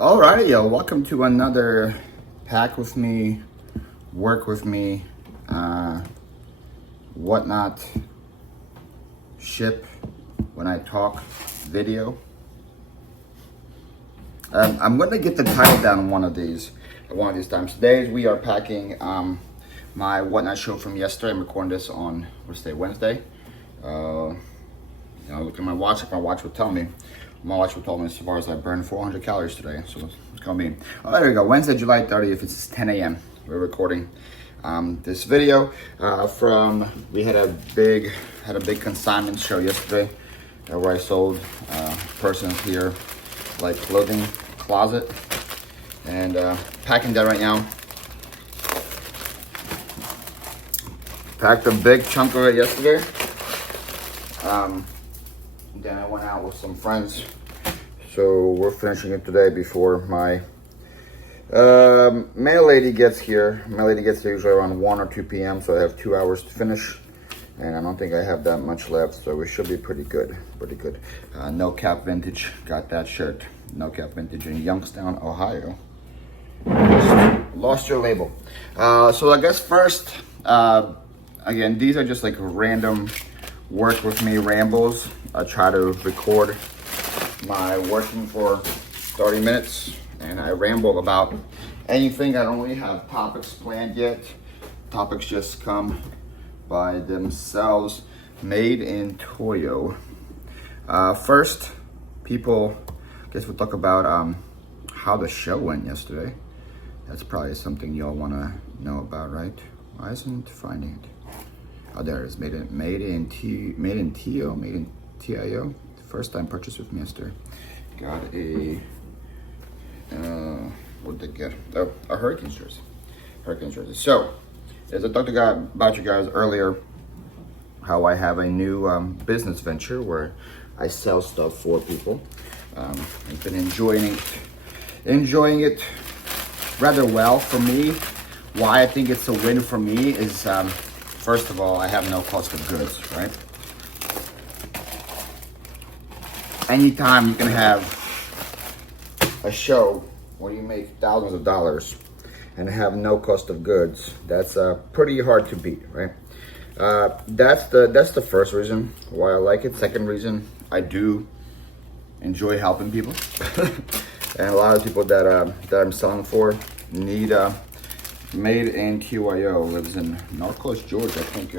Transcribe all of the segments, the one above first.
Alrighty, yo, welcome to another pack with me, work with me, whatnot, ship when I talk video. I'm gonna get the title down one of these times. Today we are packing my whatnot show from yesterday. I'm recording this on Wednesday. Look at my watch. If my watch would tell me. My watch would tell me as far as I burned 400 calories today. So it's gonna be. Oh, there we go. Wednesday, July 30th. It's 10 a.m. We're recording this video we had a big consignment show yesterday where I sold person's here like clothing closet, and packing that right now. Packed a big chunk of it yesterday. Then I went out with some friends, so we're finishing it today before my mail lady gets here. Mail lady gets here usually around 1 or 2 p.m. so I have 2 hours to finish, and I don't think I have that much left, so we should be pretty good. No Cap Vintage got that shirt. No Cap Vintage in Youngstown, Ohio. Lost your label. So I guess first, again, these are just like random work with me rambles. I try to record my working for 30 minutes and I ramble about anything. I don't really have topics planned yet. Topics just come by themselves. Made in Toyo. First, people, I guess we'll talk about how the show went yesterday. That's probably something y'all want to know about, right? Why isn't it finding it? Oh, there it is. Made in TIO. First time purchase with me yesterday. Got a what did I get? Oh, a Hurricanes jersey. So, as I talked about you guys earlier, how I have a new business venture where I sell stuff for people. I've been enjoying it rather well for me. Why I think it's a win for me is, first of all, I have no cost of goods, right? Anytime you can have a show where you make thousands of dollars and have no cost of goods, that's pretty hard to beat, right? That's the first reason why I like it. Second reason, I do enjoy helping people, and a lot of people that I'm selling for need. Made in QIO lives in North Coast, Georgia, I think.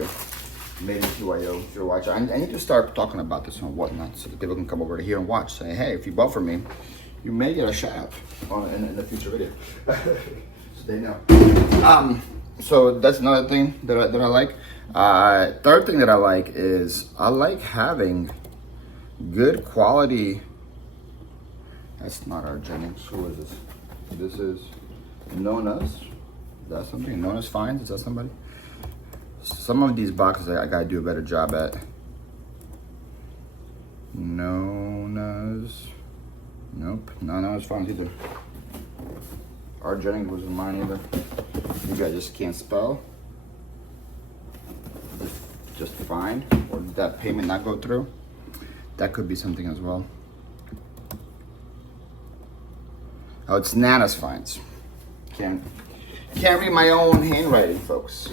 Made in QIO, if you're watching. I need to start talking about this and whatnot so that people can come over to here and watch. Say, hey, if you bought from me, you may get a shout out in the future video. So they know. So that's another thing that I like. Third thing that I like is I like having good quality. That's not our Jennings. Who is this? This is Nona's. Is that something? Nona's Finds? Is that somebody? Some of these boxes I gotta do a better job at. Nona's. Nope. Nona's Finds either. Our Jennings wasn't mine either. Maybe I just can't spell. Just fine. Or did that payment not go through? That could be something as well. Oh, it's Nana's Finds. Can't read my own handwriting, folks.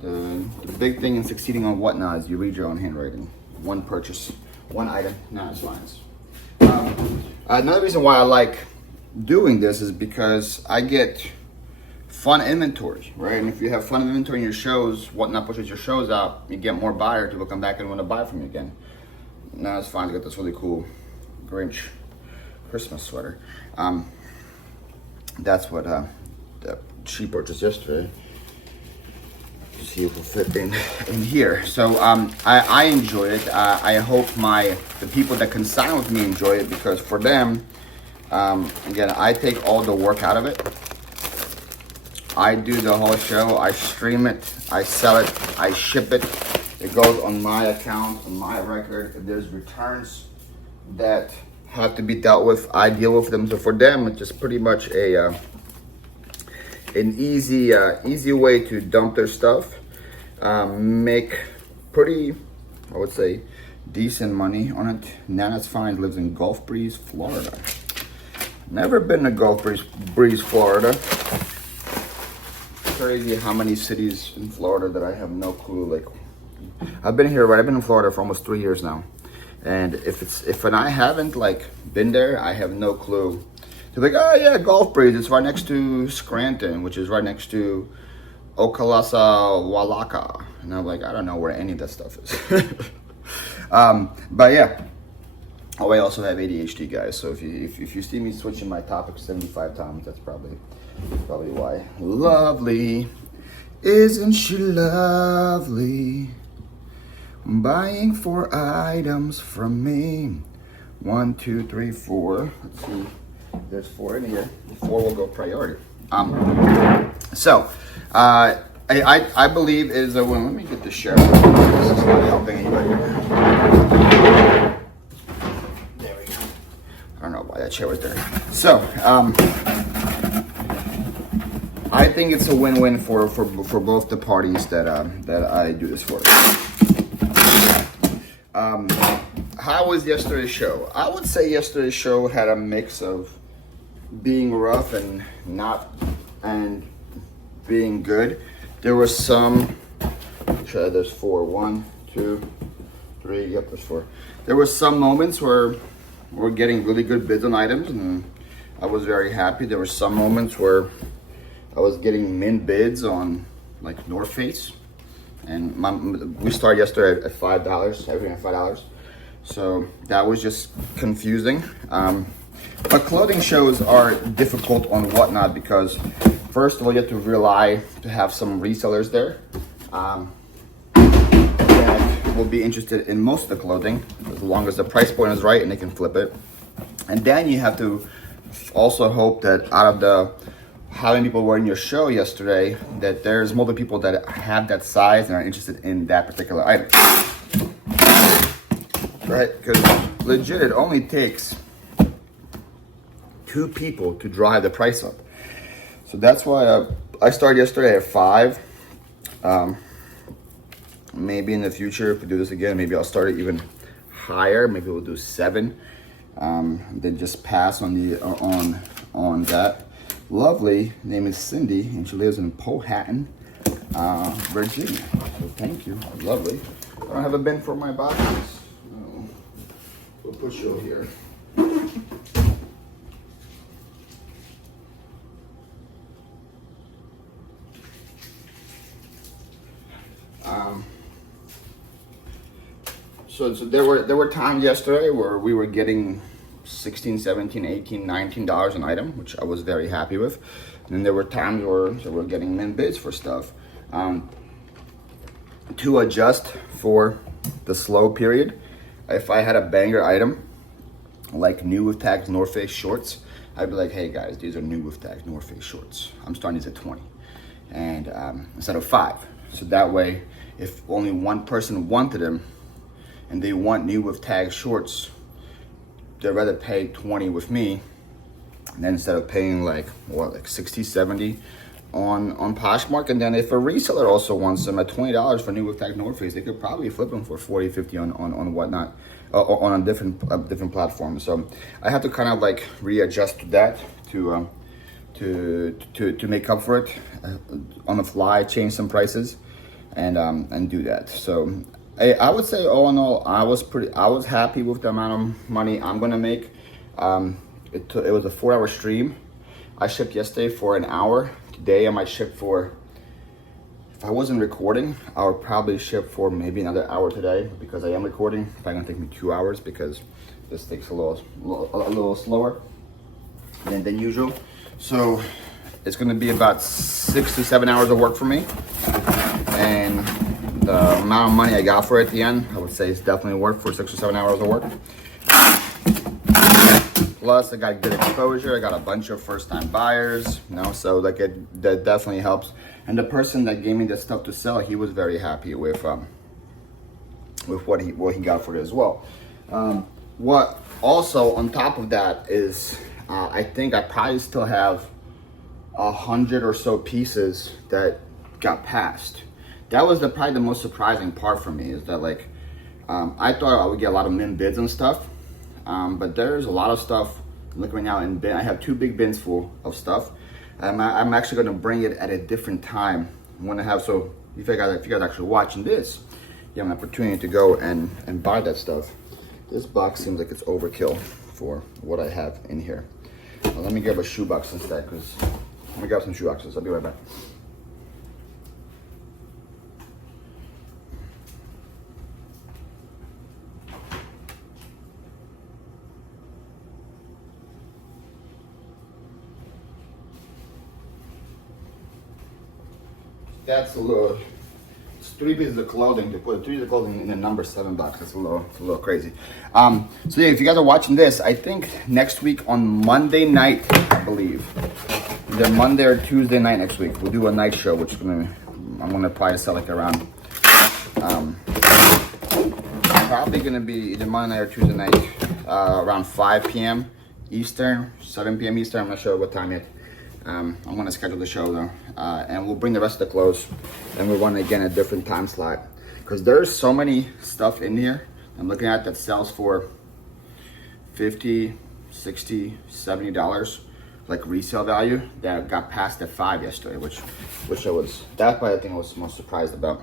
The big thing in succeeding on whatnot is you read your own handwriting. One purchase, one item, Nana's Finds. Another reason why I like doing this is because I get fun inventory, right? And if you have fun inventory in your shows, whatnot pushes your shows out, you get more buyers who will come back and want to buy from you again. Nana's Finds got this really cool Grinch Christmas sweater. That's what that she purchased yesterday. See if we'll fit in here. So I enjoy it. I hope the people that consign with me enjoy it, because for them, again, I take all the work out of it. I do the whole show. I stream it. I sell it. I ship it. It goes on my account, on my record. If there's returns that have to be dealt with, I deal with them. So for them, it's just pretty much an easy way to dump their stuff, make pretty, I would say, decent money on it. Nana's Finds lives in Gulf Breeze, Florida. Never been to Gulf Breeze, Florida. Crazy how many cities in Florida that I have no clue. Like, I've been here, right? I've been in Florida for almost 3 years now, and if I haven't like been there, I have no clue. They're like, oh yeah, Gulf Breeze. It's right next to Scranton, which is right next to Okalasa, Walaka, and I'm like, I don't know where any of that stuff is. But yeah. Oh, I also have ADHD, guys. So if you see me switching my topic 75 times, that's probably why. Lovely, isn't she lovely? Buying 4 items from me. 1, 2, 3, 4. Let's see. There's 4 in here. 4 will go priority. So, I believe is a win. Let me get the share. This is not helping anybody. There we go. I don't know why that chair was there. So, I think it's a win-win for both the parties that I do this for. How was yesterday's show? I would say yesterday's show had a mix of being rough and being good. There was some. There's 4. 1, 2, 3. Yep, there's 4. There were some moments where we're getting really good bids on items, and I was very happy. There were some moments where I was getting min bids on like North Face, and we started yesterday at $5. Everything at $5. So that was just confusing. But clothing shows are difficult on Whatnot because first of all, you have to rely to have some resellers there that will be interested in most of the clothing as long as the price point is right and they can flip it. And then you have to also hope that out of the how many people were in your show yesterday, that there's multiple people that have that size and are interested in that particular item. Right? Because legit, it only takes 2 people to drive the price up. So that's why I started yesterday at 5. Maybe in the future, if we do this again, maybe I'll start it even higher. Maybe we'll do 7. Then just pass on the on that. Lovely name is Cindy, and she lives in Powhatan, Virginia. So thank you, lovely. I don't have a bin for my boxes. We'll push you over here. So there were times yesterday where we were getting $16, $17, $18, $19 an item, which I was very happy with. And then there were times where we're getting min bids for stuff. To adjust for the slow period, if I had a banger item, like new with tags North Face shorts, I'd be like, hey guys, these are new with tags North Face shorts. I'm starting these at 20, and instead of 5. So that way, if only one person wanted them, and they want new with tag shorts, they'd rather pay 20 with me, and then instead of paying like 60, 70 on Poshmark. And then if a reseller also wants them at $20 for new with tag North Face, they could probably flip them for 40, 50 on Whatnot, on a different platform. So I have to kind of like readjust to that to make up for it on the fly, change some prices, and do that. So I would say all in all, I was happy with the amount of money I'm gonna make. It was a 4-hour stream. I shipped yesterday for an hour. Today I might ship for, if I wasn't recording, I would probably ship for maybe another hour today, because I am recording. It's probably gonna take me 2 hours because this takes a little slower than usual. So it's gonna be about 6 to 7 hours of work for me. And the amount of money I got for it at the end, I would say it's definitely worth for 6 or 7 hours of work. Plus, I got good exposure. I got a bunch of first-time buyers, so like that definitely helps. And the person that gave me the stuff to sell, he was very happy with what he got for it as well. What also on top of that is, I think I probably still have 100 or so pieces that got passed. That was probably the most surprising part for me, is that I thought I would get a lot of min bids and stuff, but there's a lot of stuff Look right now in bin. I have 2 big bins full of stuff. I'm actually going to bring it at a different time. I'm going to have, so if you guys are actually watching this, you have an opportunity to go and buy that stuff. This box seems like it's overkill for what I have in here. Well, let me grab a shoebox instead, because let me grab some shoeboxes. I'll be right back. That's a little, it's 3 pieces of clothing to put 3 pieces of clothing in a number 7 box. That's a little crazy. So yeah, if you guys are watching this, I think next week on Monday night, I believe, either Monday or Tuesday night next week, we'll do a night show, which is I'm gonna probably sell like around, probably gonna be either Monday night or Tuesday night, around 5 p.m. Eastern, 7 p.m. Eastern. I'm not sure what time yet. I'm gonna schedule the show though, and we'll bring the rest of the clothes, and we'll run again a different time slot, because there's so many stuff in here I'm looking at that sells for $50, $60, $70, like resale value, that got passed at 5 yesterday, which I was, that's what I think I was most surprised about.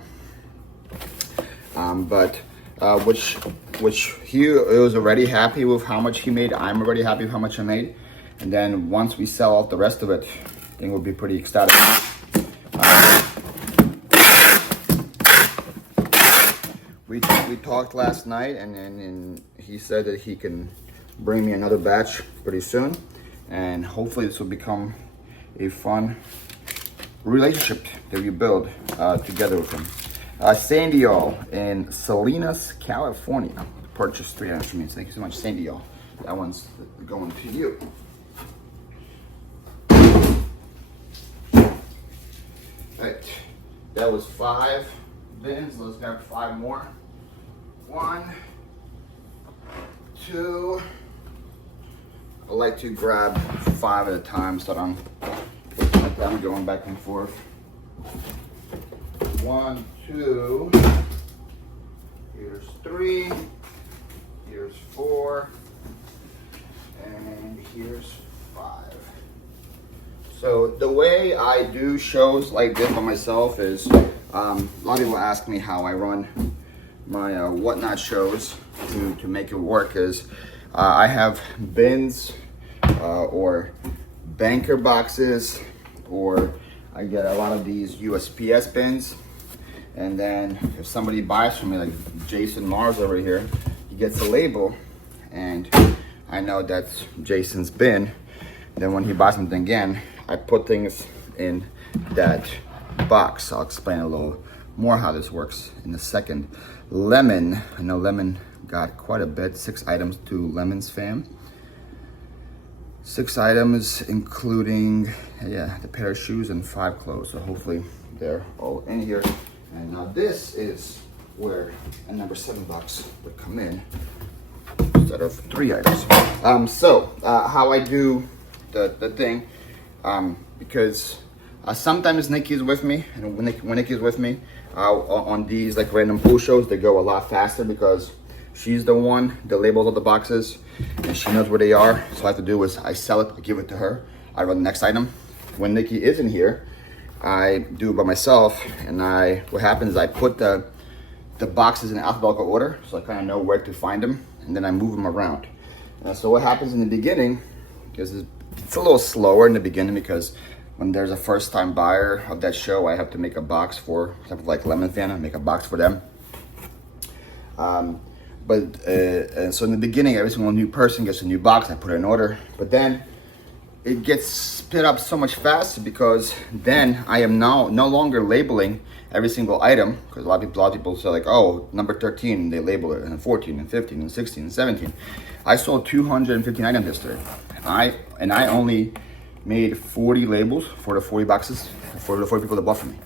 Which he was already happy with how much he made. I'm already happy with how much I made. And then once we sell off the rest of it, I think we'll be pretty ecstatic. We talked last night, and he said that he can bring me another batch pretty soon, and hopefully this will become a fun relationship that we build together with him. Sandy y'all in Salinas, California, purchased 3 items from me. Thank you so much, Sandy y'all. That one's going to you. Right, that was 5 bins. Let's grab 5 more. 1, 2. I like to grab 5 at a time, so I'm going back and forth. 1, 2. Here's 3. Here's 4. And here's 5. So the way I do shows like this by myself is, a lot of people ask me how I run my whatnot shows to make it work. Is I have bins or banker boxes, or I get a lot of these USPS bins, and then if somebody buys from me, like Jason Mars over here, he gets a label, and I know that's Jason's bin. Then when he buys something again, I put things in that box. I'll explain a little more how this works in a second. Lemon, I know Lemon got quite a bit, 6 items to Lemon's fam. 6 items, including, yeah, the pair of shoes and 5 clothes. So hopefully they're all in here. And now this is where a number 7 box would come in instead of 3 items. How I do the thing, because sometimes Nikki is with me, and when Nikki is with me on these like random pool shows, they go a lot faster because she's the one that labels all the boxes and she knows where they are. So all I have to do is I sell it, I give it to her, I run the next item. When Nikki isn't here, I do it by myself, and what happens is I put the boxes in alphabetical order, so I kind of know where to find them, and then I move them around. So what happens in the beginning is it's a little slower in the beginning, because when there's a first-time buyer of that show, I have to make a box for, like Lemon Fan, I make a box for them. And so in the beginning, every single new person gets a new box, I put it in order, but then it gets split up so much faster, because then I am now no longer labeling every single item, because a lot of people say like, oh, number 13, they label it, and 14, and 15, and 16, and 17. I sold 215 items yesterday, and I only made 40 labels for the 40 boxes for the 40 people that bought from me.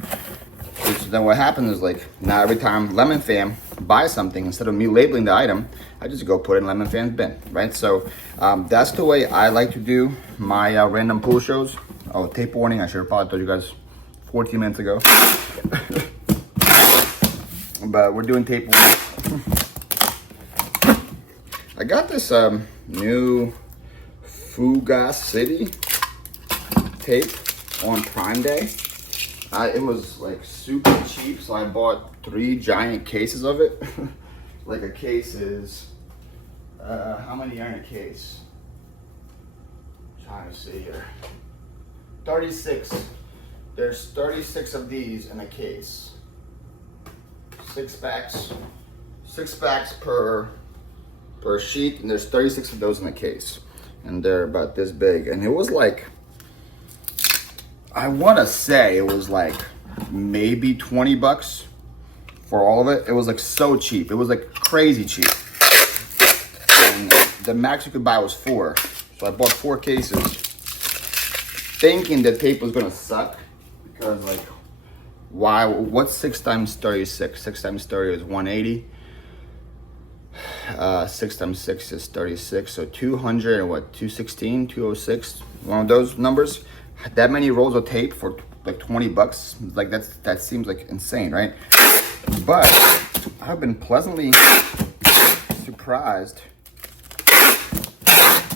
So then what happens is, like, now every time Lemon Fam buys something, instead of me labeling the item, I just go put it in Lemon Fam's bin, right? So that's the way I like to do my random pool shows. Oh, tape warning, I should have probably told you guys 14 minutes ago. But we're doing tape warning. I got this new Fugas City tape on Prime Day. It was like super cheap, so I bought 3 giant cases of it. Like a case is, how many are in a case? I'm trying to see here. 36. There's 36 of these in a case. 6 packs per sheet, and there's 36 of those in a case, and they're about this big. And it was like, I want to say it was like maybe 20 bucks for all of it. It was like so cheap. It was like crazy cheap. And the max you could buy was 4. So I bought 4 cases thinking the tape was gonna suck, because like, why, what's 6 times 36? 6 times 30 is 180. 6 times 6 is 36. So 200 and what, 216, 206, one of those numbers. That many rolls of tape for like 20 bucks, like that seems like insane, right? But I've been pleasantly surprised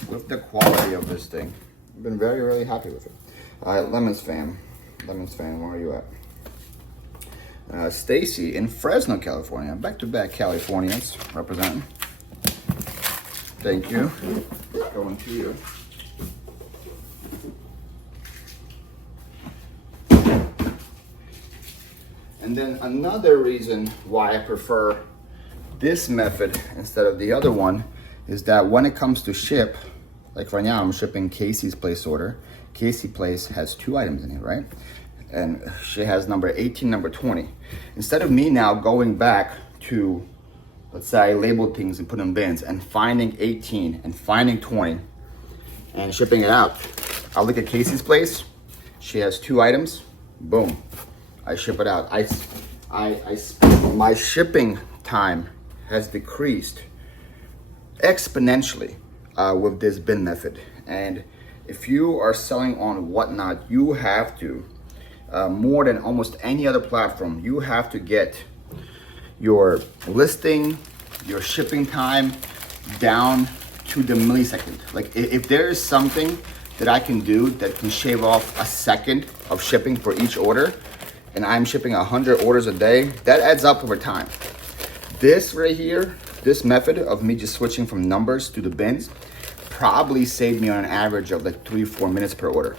with the quality of this thing. I've been very, really happy with it. All right, Lemons fan, where are you at? Stacy in Fresno, California. Back-to-back Californians representing. Thank you. Going to you. And then another reason why I prefer this method instead of the other one is that when it comes to ship, like right now I'm shipping Casey's place order. Casey Place has 2 items in it, right? And she has number 18, number 20. Instead of me now going back to, let's say I labeled things and put in bins and finding 18 and finding 20 and shipping it out, I'll look at Casey's Place. She has 2 items, boom. I ship it out. My shipping time has decreased exponentially with this bin method. And if you are selling on Whatnot, you have to, more than almost any other platform, you have to get your listing, your shipping time down to the millisecond. Like if there is something that I can do that can shave off a second of shipping for each order, and I'm shipping 100 orders a day, that adds up over time. This right here, this method of me just switching from numbers to the bins, probably saved me on an average of like 3-4 minutes per order.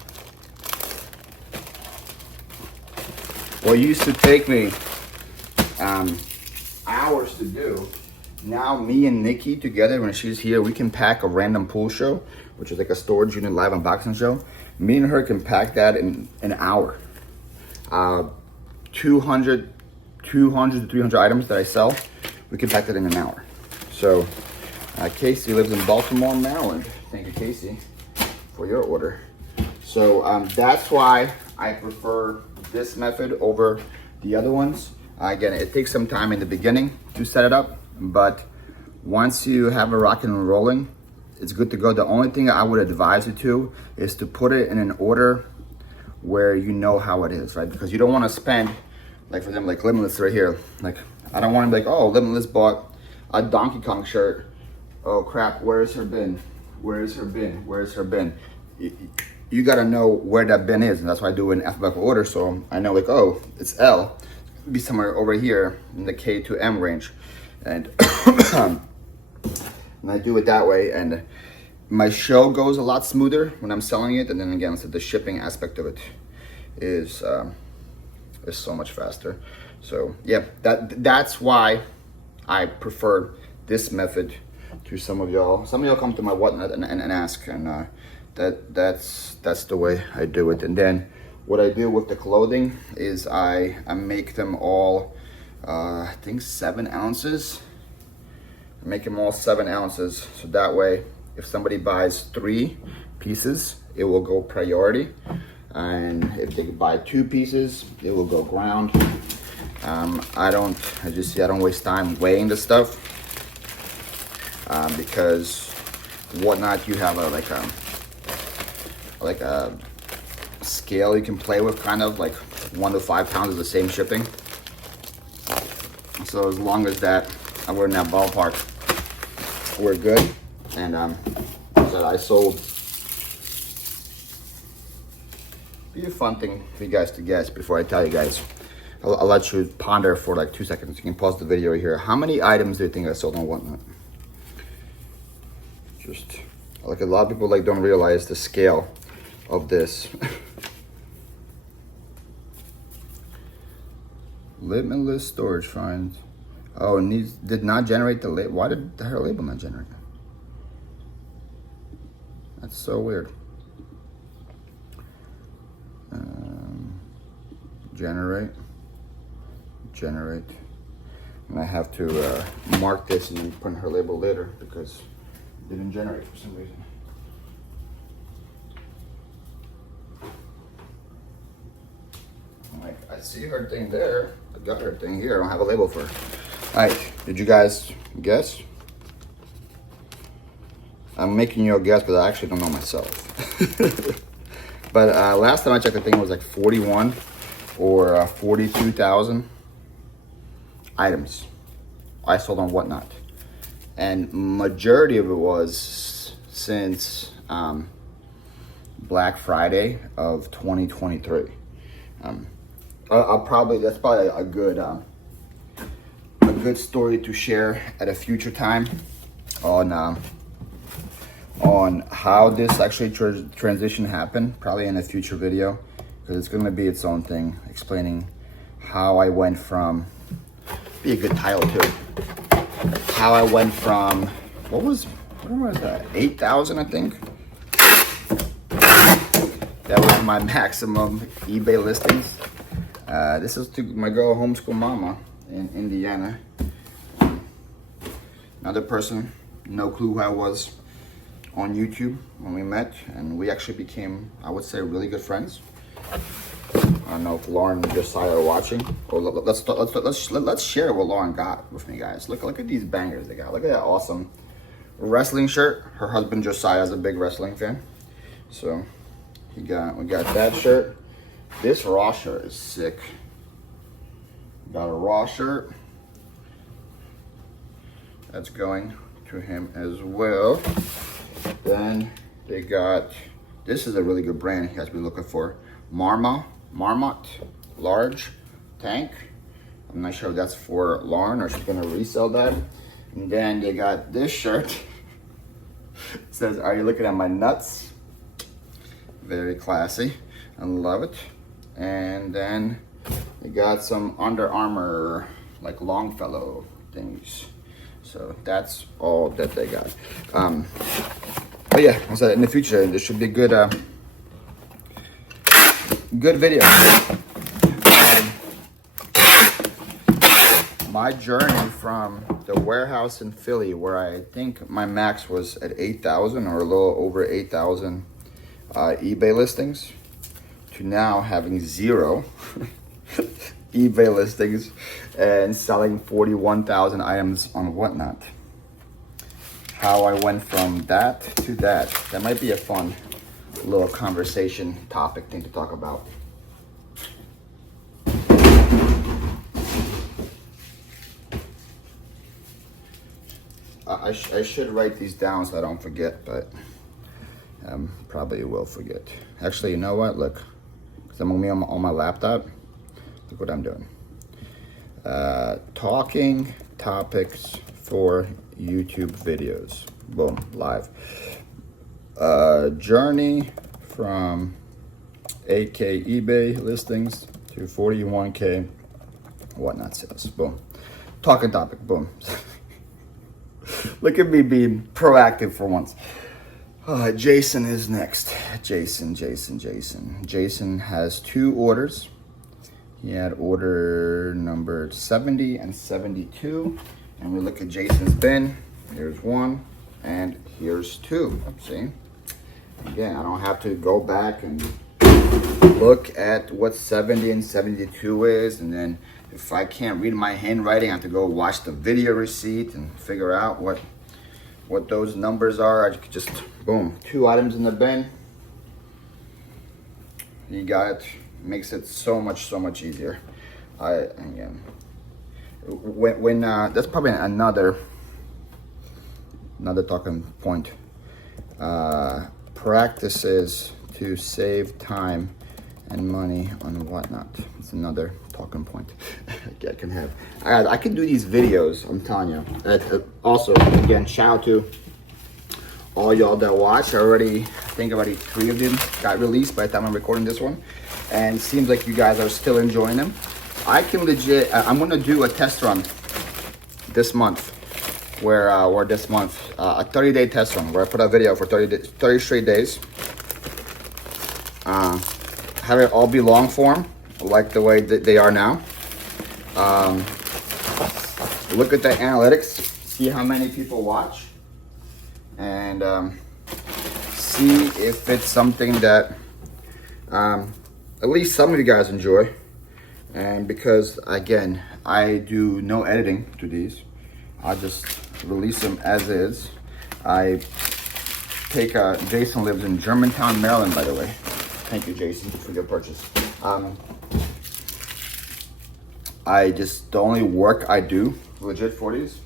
What used to take me hours to do, now me and Nikki together, when she's here, we can pack a random pool show, which is like a storage unit live unboxing show. Me and her can pack that in an hour. 200 to 300 items that I sell, we can pack that in an hour. So Casey lives in Baltimore, Maryland. Thank you, Casey, for your order. So that's why I prefer this method over the other ones. Again, it takes some time in the beginning to set it up, but once you have it rocking and rolling, it's good to go. The only thing I would advise you to is to put it in an order where you know how it is, right? Because you don't want to spend, like for example, like Limitless right here. Like I don't want to be like, oh, Limitless bought a Donkey Kong shirt. Oh crap, where's her bin? Where's her bin? Where's her bin? You gotta know where that bin is, and that's why I do it in alphabetical order, so I know like, oh, it's L. It'll be somewhere over here in the K to M range. And, and I do it that way, and my show goes a lot smoother when I'm selling it. And then again, so the shipping aspect of it is so much faster. So yeah, that's why I prefer this method to some of y'all. Some of y'all come to my Whatnot and ask, and that's the way I do it. And then what I do with the clothing is I make them all I think 7 ounces. I make them all 7 ounces, so that way if somebody buys 3 pieces, it will go priority, and if they buy 2 pieces, it will go ground. I don't waste time weighing the stuff, because Whatnot, you have like a scale you can play with, kind of like 1 to 5 pounds is the same shipping. So as long as that we're in that ballpark, we're good. And so I sold be a fun thing for you guys to guess before I tell you guys. I'll let you ponder for like 2 seconds. You can pause the video here. How many items do you think I sold on Whatnot? Just like a lot of people like don't realize the scale of this. Limitless storage finds. Oh, it did not generate the label. Why did her label not generate? That's so weird. Generate. And I have to mark this and put in her label later because it didn't generate for some reason. Like, I see her thing there. I got her thing here. I don't have a label for her. All right, did you guys guess? I'm making you a guess because I actually don't know myself. But last time I checked, I think it was like 41 or 42,000 items I sold on Whatnot. And majority of it was since Black Friday of 2023. That's probably a good story to share at a future time on how this actually transition happened, probably in a future video, because it's going to be its own thing, explaining how I went from, be a good title too, how I went from, what was that, 8,000 I think? That was my maximum eBay listings. This is to my girl homeschool mama in Indiana. Another person, no clue who I was, on YouTube when we met, and we actually became, I would say, really good friends. I don't know if Lauren and Josiah are watching. Or let's share what Lauren got with me, guys. Look at these bangers they got. Look at that awesome wrestling shirt. Her husband Josiah is a big wrestling fan, so we got that shirt. This Raw shirt is sick. Got a Raw shirt. That's going to him as well. Then they got, this is a really good brand he has been looking for. Marmot large tank. I'm not sure if that's for Lauren or she's gonna resell that. And then they got this shirt. It says, "Are you looking at my nuts?" Very classy. I love it. And then they got some Under Armour, like Longfellow things. So that's all that they got. But yeah, I said in the future, this should be a good video. My journey from the warehouse in Philly, where I think my max was at 8,000 or a little over 8,000 eBay listings, to now having 0 eBay listings and selling 41,000 items on Whatnot. How I went from that to that. That might be a fun little conversation topic thing to talk about. I should write these down so I don't forget, but probably will forget. Actually, you know what? Look, because I'm on my laptop. Look what I'm doing. Talking topics for YouTube videos. Boom, live. Journey from 8K eBay listings to 41K Whatnot sales. Boom. Talking topic. Boom. Look at me being proactive for once. Jason is next. Jason has 2 orders. He had order number 70 and 72. And we look at Jason's bin. Here's 1 and here's 2. See? Again, I don't have to go back and look at what 70 and 72 is, and then if I can't read my handwriting, I have to go watch the video receipt and figure out what those numbers are. I could just, boom, 2 items in the bin. You got it. Makes it so much easier. Again, when that's probably another talking point. Practices to save time and money on whatnot. It's another talking point I can have. I can do these videos, I'm telling you. Also, again, shout out to all y'all that watch. I think already 3 of them got released by the time I'm recording this one. And it seems like you guys are still enjoying them. I can legit, I'm gonna do a test run this month. Or this month, a 30-day test run where I put a video for 30 straight days. Have it all be long form, like the way that they are now. Look at the analytics, see how many people watch, and see if it's something that at least some of you guys enjoy. And because, again, I do no editing to these, I just release them as is. I take Jason lives in Germantown, Maryland, by the way. Thank you, Jason, for your purchase. The only work I do legit for these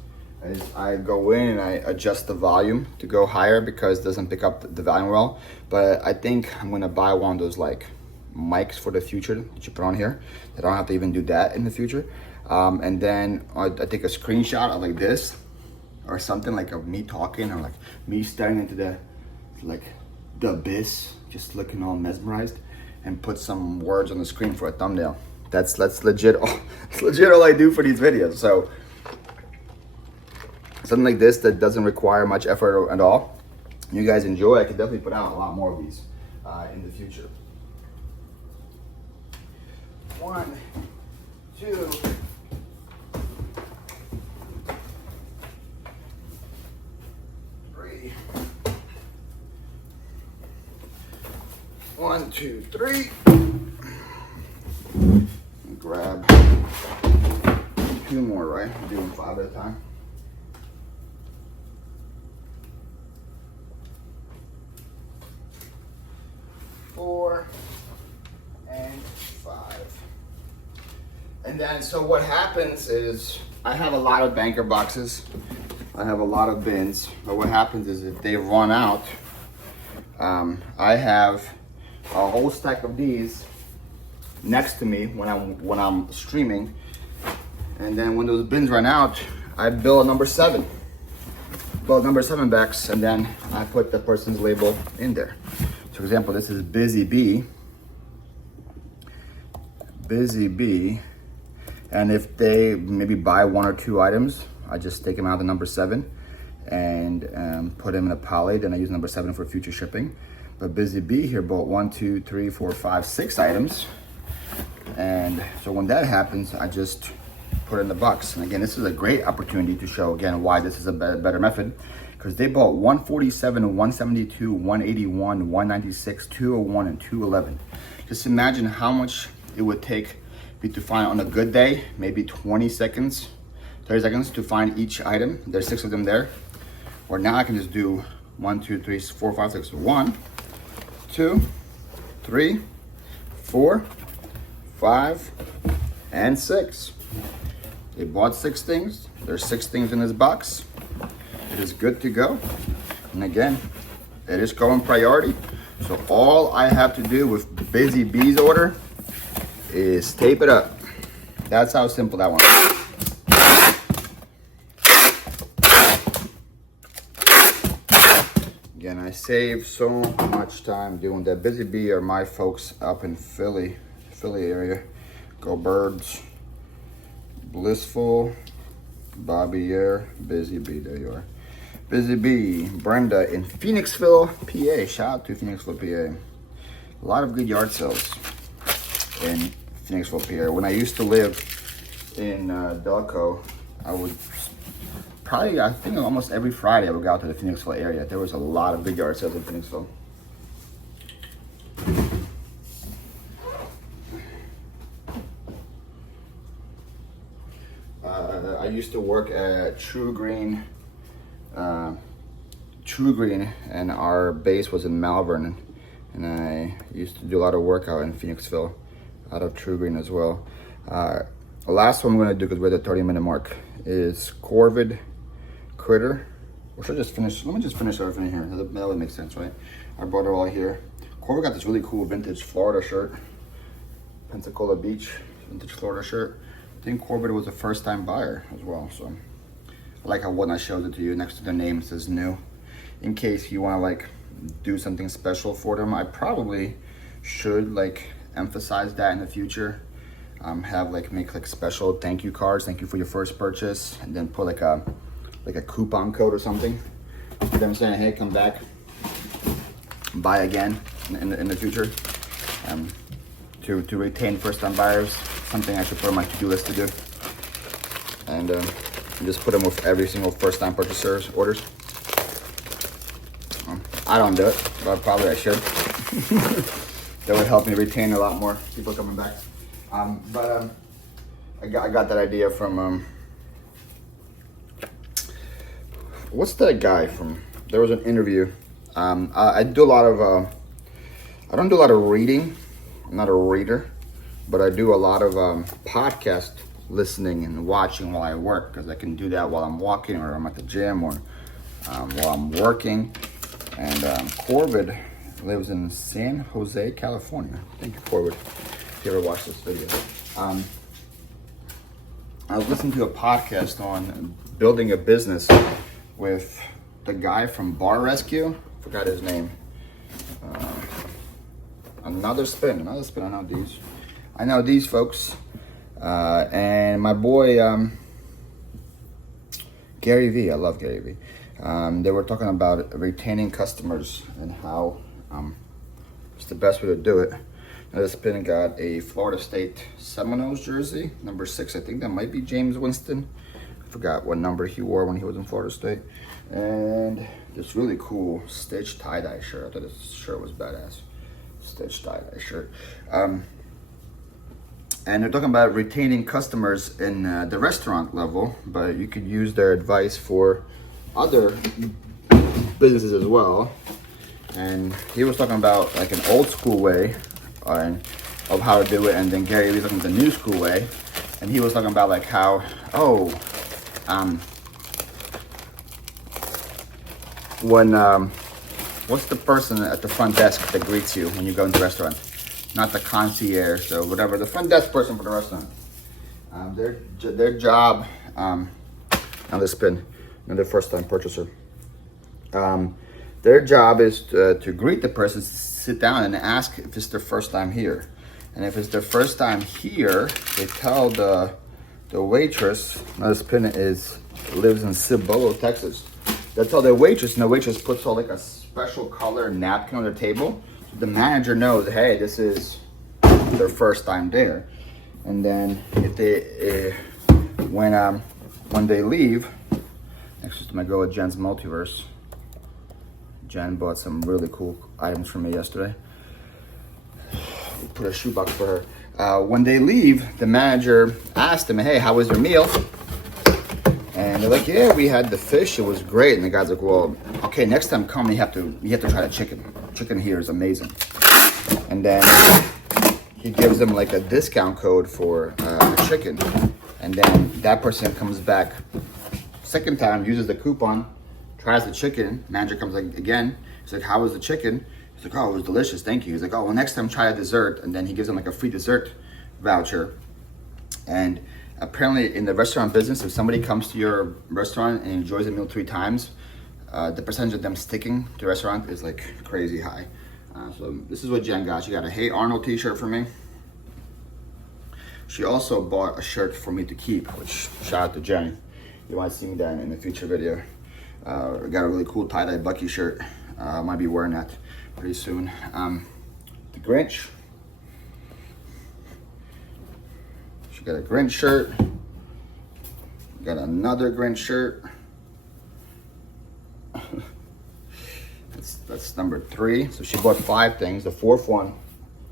is I go in and I adjust the volume to go higher because it doesn't pick up the volume well. But I think I'm gonna buy one of those like mics for the future that you put on here. I don't have to even do that in the future. And then I take a screenshot of like this or something, like of me talking or like me staring into the abyss, just looking all mesmerized, and put some words on the screen for a thumbnail. That's legit. It's legit all I do for these videos. So something like this that doesn't require much effort at all. You guys enjoy. I could definitely put out a lot more of these in the future. 1, 2. 3. 1, 2, 3. Grab 2 more, right? I'm doing 5 at a time. 4 and 5. And then, so what happens is I have a lot of banker boxes. I have a lot of bins. But what happens is if they run out, I have a whole stack of these next to me when I'm streaming. And then when those bins run out, I build a number 7. Build number 7 backs, and then I put the person's label in there. So for example, this is Busy Bee. Busy Bee. And if they maybe buy 1 or 2 items, I just take them out of the number 7 and put them in a pallet. Then I use number 7 for future shipping. But Busy Bee here bought 1, 2, 3, 4, 5, 6 items. And so when that happens, I just put it in the box. And again, this is a great opportunity to show again why this is a better method, because they bought 147, 172, 181, 196, 201, and 211. Just imagine how much it would take me to find on a good day, maybe 20 seconds, 30 seconds to find each item. There's 6 of them there. Or now I can just do 1, 2, 3, 4, 5, 6. 1, 2, 3, 4, 5, and 6. They bought 6 things. There's 6 things in this box. It is good to go. And again, it is going priority. So all I have to do with Busy Bee's order is tape it up. That's how simple that one is. Again, I save so much time doing that. Busy Bee are my folks up in Philly area. Go Birds, Blissful, Bobby Air, Busy Bee, there you are. Busy Bee, Brenda in Phoenixville, PA. Shout out to Phoenixville, PA. A lot of good yard sales in Phoenixville, PA. When I used to live in Delco, I would probably, I think almost every Friday I would go out to the Phoenixville area. There was a lot of good yard sales in Phoenixville. I used to work at True Green, and our base was in Malvern, and I used to do a lot of work out in Phoenixville, out of True Green as well. The last one I'm going to do, because we're at the 30-minute mark, is Corvid Critter. Or should I just finish? Let me just finish everything here. That would make sense, right? I brought it all here. Corvid got this really cool vintage Florida shirt. Pensacola Beach vintage Florida shirt. I think Corvid was a first-time buyer as well, so I like how when I showed it to you, next to the name it says new. In case you want to like do something special for them, I probably should like emphasize that in the future. Have like make like special thank you cards, thank you for your first purchase, and then put like a coupon code or something. You know what I'm saying? Hey, come back, buy again in the future. To retain first-time buyers, something I should put on my to-do list to do, and just put them with every single first-time purchaser's orders. I don't do it, but probably I should. That would help me retain a lot more people coming back. I got that idea from what's that guy from? There was an interview. I do a lot of I don't do a lot of reading. I'm not a reader, but I do a lot of podcast listening and watching while I work, because I can do that while I'm walking, or I'm at the gym, or while I'm working. And Corvid lives in San Jose, California. Thank you, Corvid, if you ever watched this video. I was listening to a podcast on building a business with the guy from Bar Rescue. Forgot his name. Another spin. I know these folks. And my boy, Gary V. I love Gary V. They were talking about retaining customers and how it's the best way to do it. Now, this spin got a Florida State Seminoles jersey, number 6. I think that might be James Winston. I forgot what number he wore when he was in Florida State. And this really cool stitched tie-dye shirt. I thought this shirt was badass. Stitched tie-dye shirt. And they're talking about retaining customers in the restaurant level, but you could use their advice for other businesses as well. And he was talking about like an old school way of how to do it, and then Gary was talking about the new school way, and he was talking about like how what's the person at the front desk that greets you when you go into the restaurant? Not the concierge or whatever, the front desk person for the restaurant. Their job, another spin, another first-time purchaser. Their job is to greet the person, sit down and ask if it's their first time here. And if it's their first time here, they tell the waitress, another spin lives in Cibolo, Texas. They tell the waitress, and the waitress puts all like a special color napkin on the table. The manager knows, hey, this is their first time there. And then if they, when they leave, next to my girl at Jen's Multiverse. Jen bought some really cool items for me yesterday. We put a shoebox for her. When they leave, the manager asked them, hey, how was your meal? And they're like, yeah, we had the fish, it was great. And the guy's like, well, okay, next time come, you have to try the chicken. Chicken here is amazing. And then he gives them like a discount code for the chicken. And then that person comes back second time, uses the coupon, tries the chicken. Manager comes like again. He's like, how was the chicken? He's like, oh, it was delicious, thank you. He's like, oh, well, next time try a dessert. And then he gives them like a free dessert voucher. And apparently in the restaurant business, if somebody comes to your restaurant and enjoys a meal 3 times, the percentage of them sticking to the restaurant is like crazy high. So this is what Jen got. She got a Hey Arnold t-shirt for me. She also bought a shirt for me to keep, which shout out to Jen. You might see that in a future video. Got a really cool tie-dye Bucky shirt. Might be wearing that pretty soon. The Grinch. She got a Grinch shirt. Got another Grinch shirt. That's number 3. So she bought 5 things. The 4th one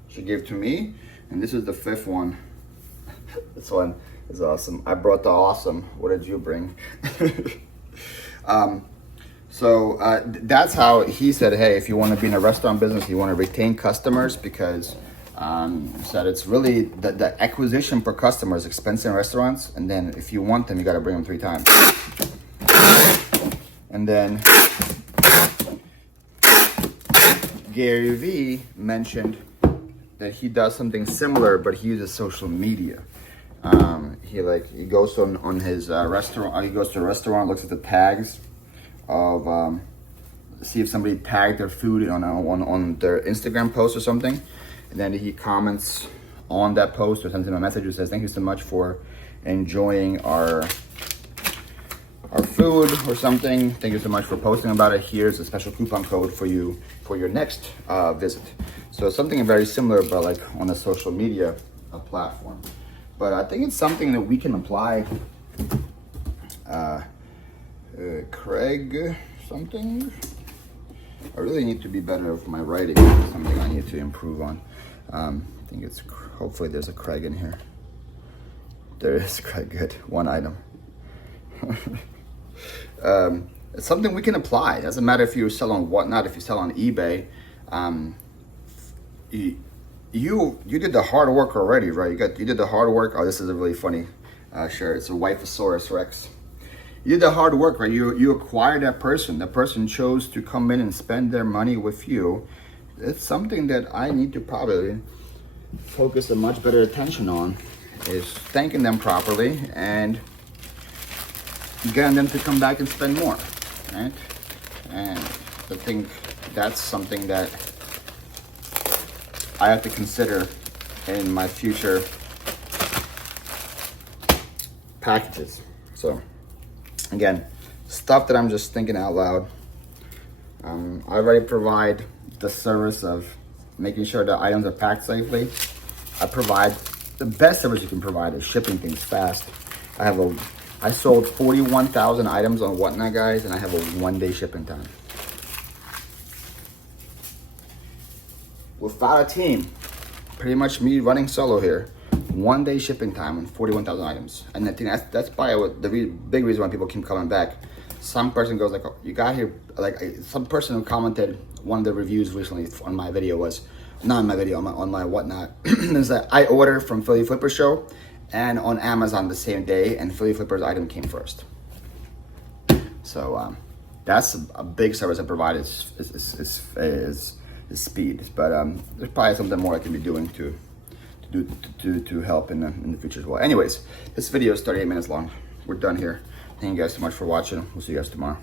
she gave to me, and this is the 5th one. This one is awesome. I brought the awesome. What did you bring? So that's how he said, hey, if you want to be in a restaurant business, you want to retain customers, because said it's really the acquisition per customer is expensive in restaurants, and then if you want them, you got to bring them 3 times. And then Gary V mentioned that he does something similar, but he uses social media. He goes on his restaurant. He goes to a restaurant, looks at the tags of see if somebody tagged their food on their Instagram post or something, and then he comments on that post or sends him a message that says, "Thank you so much for enjoying our food," or something. "Thank you so much for posting about it. Here's a special coupon code for you for your next visit." So something very similar, but like on a social media platform. But I think it's something that we can apply. Craig something. I really need to be better with my writing. It's something I need to improve on. I think it's, hopefully there's a Craig in here. There is Craig, good, one item. It's something we can apply. It doesn't matter if you sell on whatnot, if you sell on eBay. You did the hard work already, right? You did the hard work. Oh, this is a really funny shirt. It's a Whiteosaurus Rex. You did the hard work, right? You acquired that person. That person chose to come in and spend their money with you. It's something that I need to probably focus a much better attention on, is thanking them properly and getting them to come back and spend more, right? And I think that's something that I have to consider in my future packages. So again, stuff that I'm just thinking out loud. I already provide the service of making sure that items are packed safely. I provide the best service you can provide is shipping things fast. I sold 41,000 items on Whatnot, guys, and I have a 1-day shipping time. Without a team, pretty much me running solo here, 1-day shipping time on 41,000 items. And I think that's probably the big reason why people keep coming back. Some person goes like, "Oh, you got here," like some person who commented, one of the reviews recently on my video was, not on my video, on my Whatnot, is that I ordered from Philly Flipper Show and on Amazon the same day, and Philly Flipper's item came first. So that's a big service I provide is speed. But there's probably something more I can be doing to help in the future as well. Anyways, this video is 38 minutes long. We're done here. Thank you guys so much for watching. We'll see you guys tomorrow.